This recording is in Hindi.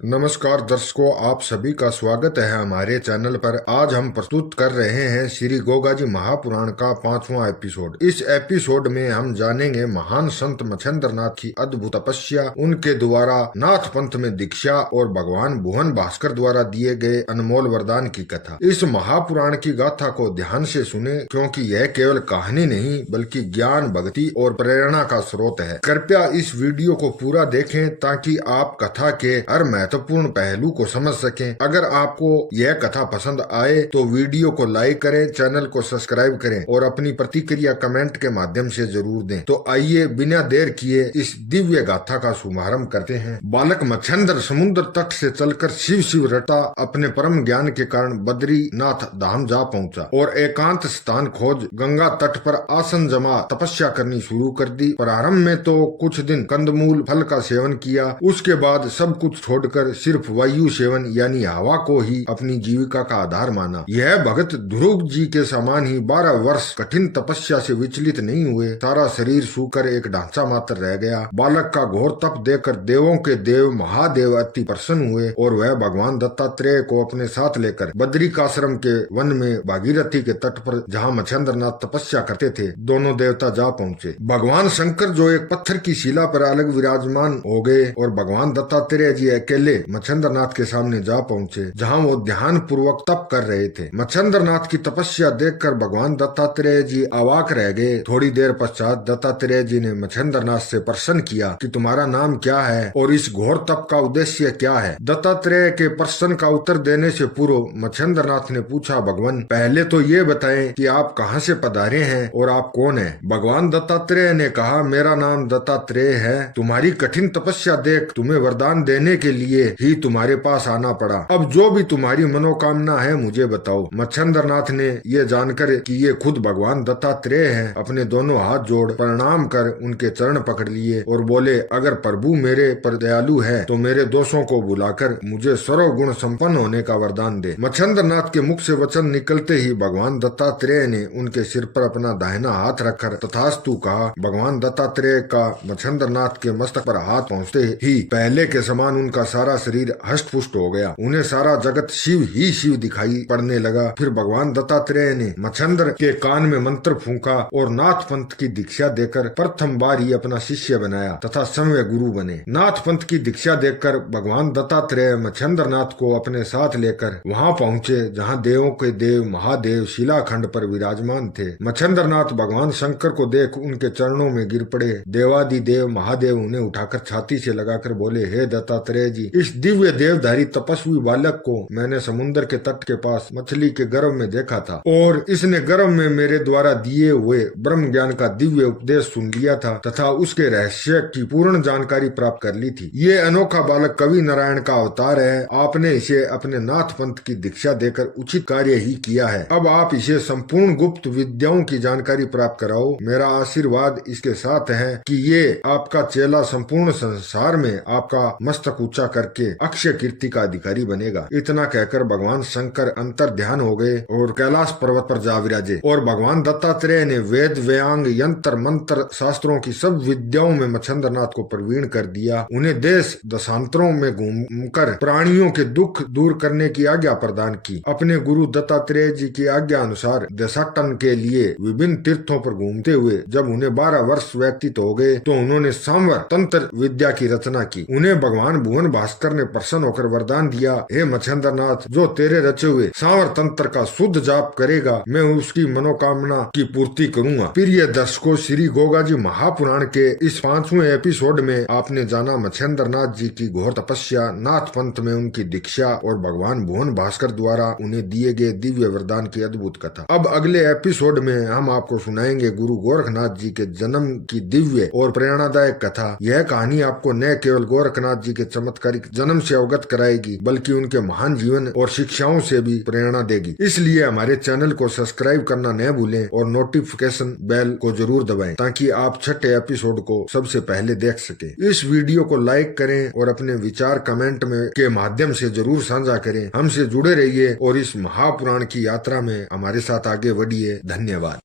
नमस्कार दर्शकों, आप सभी का स्वागत है हमारे चैनल पर। आज हम प्रस्तुत कर रहे हैं श्री गोगाजी महापुराण का 5वां एपिसोड। इस एपिसोड में हम जानेंगे महान संत मच्छिंद्रनाथ की अद्भुत तपस्या, उनके द्वारा नाथ पंथ में दीक्षा और भगवान भुवन भास्कर द्वारा दिए गए अनमोल वरदान की कथा। इस महापुराण की गाथा को ध्यान से सुने, क्योंकि यह केवल कहानी नहीं बल्कि ज्ञान, भक्ति और प्रेरणा का स्रोत है। कृपया इस वीडियो को पूरा देखें ताकि आप कथा के हर महत्वपूर्ण पहलू को समझ सकें। अगर आपको यह कथा पसंद आए तो वीडियो को लाइक करें, चैनल को सब्सक्राइब करें और अपनी प्रतिक्रिया कमेंट के माध्यम से जरूर दें। तो आइए बिना देर किए इस दिव्य गाथा का शुभारंभ करते हैं। बालक मच्छिंद्र समुद्र तट से चलकर शिव शिव रटा अपने परम ज्ञान के कारण बद्रीनाथ धाम जा पहुंचा और एकांत स्थान खोज गंगा तट पर आसन जमा तपस्या करनी शुरू कर दी। प्रारंभ में तो कुछ दिन कंदमूल फल का सेवन किया, उसके बाद सब कुछ छोड़कर सिर्फ वायु सेवन यानी हवा को ही अपनी जीविका का आधार माना। यह भगत ध्रुव जी के समान ही 12 वर्ष कठिन तपस्या से विचलित नहीं हुए। सारा शरीर सूखकर एक ढांचा मात्र रह गया। बालक का घोर तप देखकर देवों के देव महादेव अति प्रसन्न हुए और वह भगवान दत्तात्रेय को अपने साथ लेकर बद्रिकाश्रम के वन में भागीरथी के तट पर, जहाँ मच्छिंद्रनाथ तपस्या करते थे, दोनों देवता जा पहुँचे। भगवान शंकर जो एक पत्थर की शिला पर अलग विराजमान हो गए और भगवान दत्तात्रेय जी अकेले मच्छिंद्रनाथ के सामने जा पहुंचे, जहां वो ध्यान पूर्वक तप कर रहे थे। मच्छिंद्रनाथ की तपस्या देखकर भगवान दत्तात्रेय जी अवाक रह गए। थोड़ी देर पश्चात दत्तात्रेय जी ने मच्छिंद्रनाथ से प्रश्न किया कि तुम्हारा नाम क्या है और इस घोर तप का उद्देश्य क्या है। दत्तात्रेय के प्रश्न का उत्तर देने से पूर्व मच्छिंद्रनाथ ने पूछा, भगवान पहले तो ये बताएं कि आप कहाँ से पधारे हैं और आप कौन हैं। भगवान दत्तात्रेय ने कहा, मेरा नाम दत्तात्रेय है। तुम्हारी कठिन तपस्या देख तुम्हें वरदान देने के लिए ही तुम्हारे पास आना पड़ा। अब जो भी तुम्हारी मनोकामना है मुझे बताओ। मच्छिंद्रनाथ ने ये जानकर कि ये खुद भगवान दत्तात्रेय हैं, अपने दोनों हाथ जोड़ प्रणाम कर उनके चरण पकड़ लिए और बोले, अगर प्रभु मेरे पर दयालु है तो मेरे दोषों को भुलाकर मुझे सर्व गुण संपन्न होने का वरदान दे। मच्छिंद्रनाथ के मुख से वचन निकलते ही भगवान दत्तात्रेय ने उनके सिर पर अपना दाहिना हाथ रखकर तथास्तु कहा। भगवान दत्तात्रेय का मच्छिंद्रनाथ के मस्तक पर हाथ पहुँचते ही पहले के समान उनका सारा शरीर हष्ट पुष्ट हो गया। उन्हें सारा जगत शिव ही शिव दिखाई पड़ने लगा। फिर भगवान दत्तात्रेय ने मच्छिंद्र के कान में मंत्र फूंका और नाथ पंथ की दीक्षा देकर प्रथम बार ही अपना शिष्य बनाया तथा समय गुरु बने। नाथ पंथ की दीक्षा देखकर भगवान दत्तात्रेय मच्छिंद्रनाथ को अपने साथ लेकर वहां पहुंचे, जहां देवों के देव महादेव शिलाखंड पर विराजमान थे। मच्छिंद्रनाथ भगवान शंकर को देख उनके चरणों में गिर पड़े। देवादि देव महादेव उन्हें उठाकर छाती से लगाकर बोले, हे दत्तात्रेय जी, इस दिव्य देवधारी तपस्वी बालक को मैंने समुद्र के तट के पास मछली के गर्भ में देखा था और इसने गर्भ में मेरे द्वारा दिए हुए ब्रह्म ज्ञान का दिव्य उपदेश सुन लिया था तथा उसके रहस्य की पूर्ण जानकारी प्राप्त कर ली थी। ये अनोखा बालक कवि नारायण का अवतार है। आपने इसे अपने नाथ पंथ की दीक्षा देकर उचित कार्य ही किया है। अब आप इसे संपूर्ण गुप्त विद्याओं की जानकारी प्राप्त कराओ। मेरा आशीर्वाद इसके साथ है कि ये आपका चेला संपूर्ण संसार में आपका मस्तक ऊंचा करके अक्षय कीर्ति का अधिकारी बनेगा। इतना कहकर भगवान शंकर अंतर ध्यान हो गए और कैलाश पर्वत पर जा विराजे और भगवान दत्तात्रेय ने वेद व्यांग यंत्र मंत्र शास्त्रों की सब विद्याओं में मच्छिंद्रनाथ को प्रवीण कर दिया। उन्हें देश दशांतरों में घूमकर प्राणियों के दुख दूर करने की आज्ञा प्रदान की। अपने गुरु दत्तात्रेय जी की आज्ञा अनुसार देशाटन के लिए विभिन्न तीर्थों पर घूमते हुए जब उन्हें 12 वर्ष व्यतीत हो गए तो उन्होंने सांवर तंत्र विद्या की रचना की। उन्हें भगवान भुवन भास्कर ने प्रसन्न होकर वरदान दिया, हे मच्छिंद्रनाथ, जो तेरे रचे हुए सांवर तंत्र का शुद्ध जाप करेगा मैं उसकी मनोकामना की पूर्ति करूंगा। प्रिय दर्शकों, श्री गोगाजी महापुराण के इस 5वें एपिसोड में आपने जाना मच्छिंद्रनाथ जी की घोर तपस्या, नाथ पंथ में उनकी दीक्षा और भगवान भुवन भास्कर द्वारा उन्हें दिए गए दिव्य वरदान की अद्भुत कथा। अब अगले एपिसोड में हम आपको सुनाएंगे गुरु गोरखनाथ जी के जन्म की दिव्य और प्रेरणादायक कथा। यह कहानी आपको न केवल गोरखनाथ जी के चमत्कारिक जन्म से अवगत कराएगी बल्कि उनके महान जीवन और शिक्षाओं से भी प्रेरणा देगी। इसलिए हमारे चैनल को सब्सक्राइब करना न भूलें और नोटिफिकेशन बेल को जरूर दबाएं ताकि आप छठे एपिसोड को सबसे पहले देख सकें। इस वीडियो को लाइक करें और अपने विचार कमेंट में के माध्यम से जरूर साझा करें। हमसे जुड़े रहिए और इस महापुराण की यात्रा में हमारे साथ आगे बढ़िए। धन्यवाद।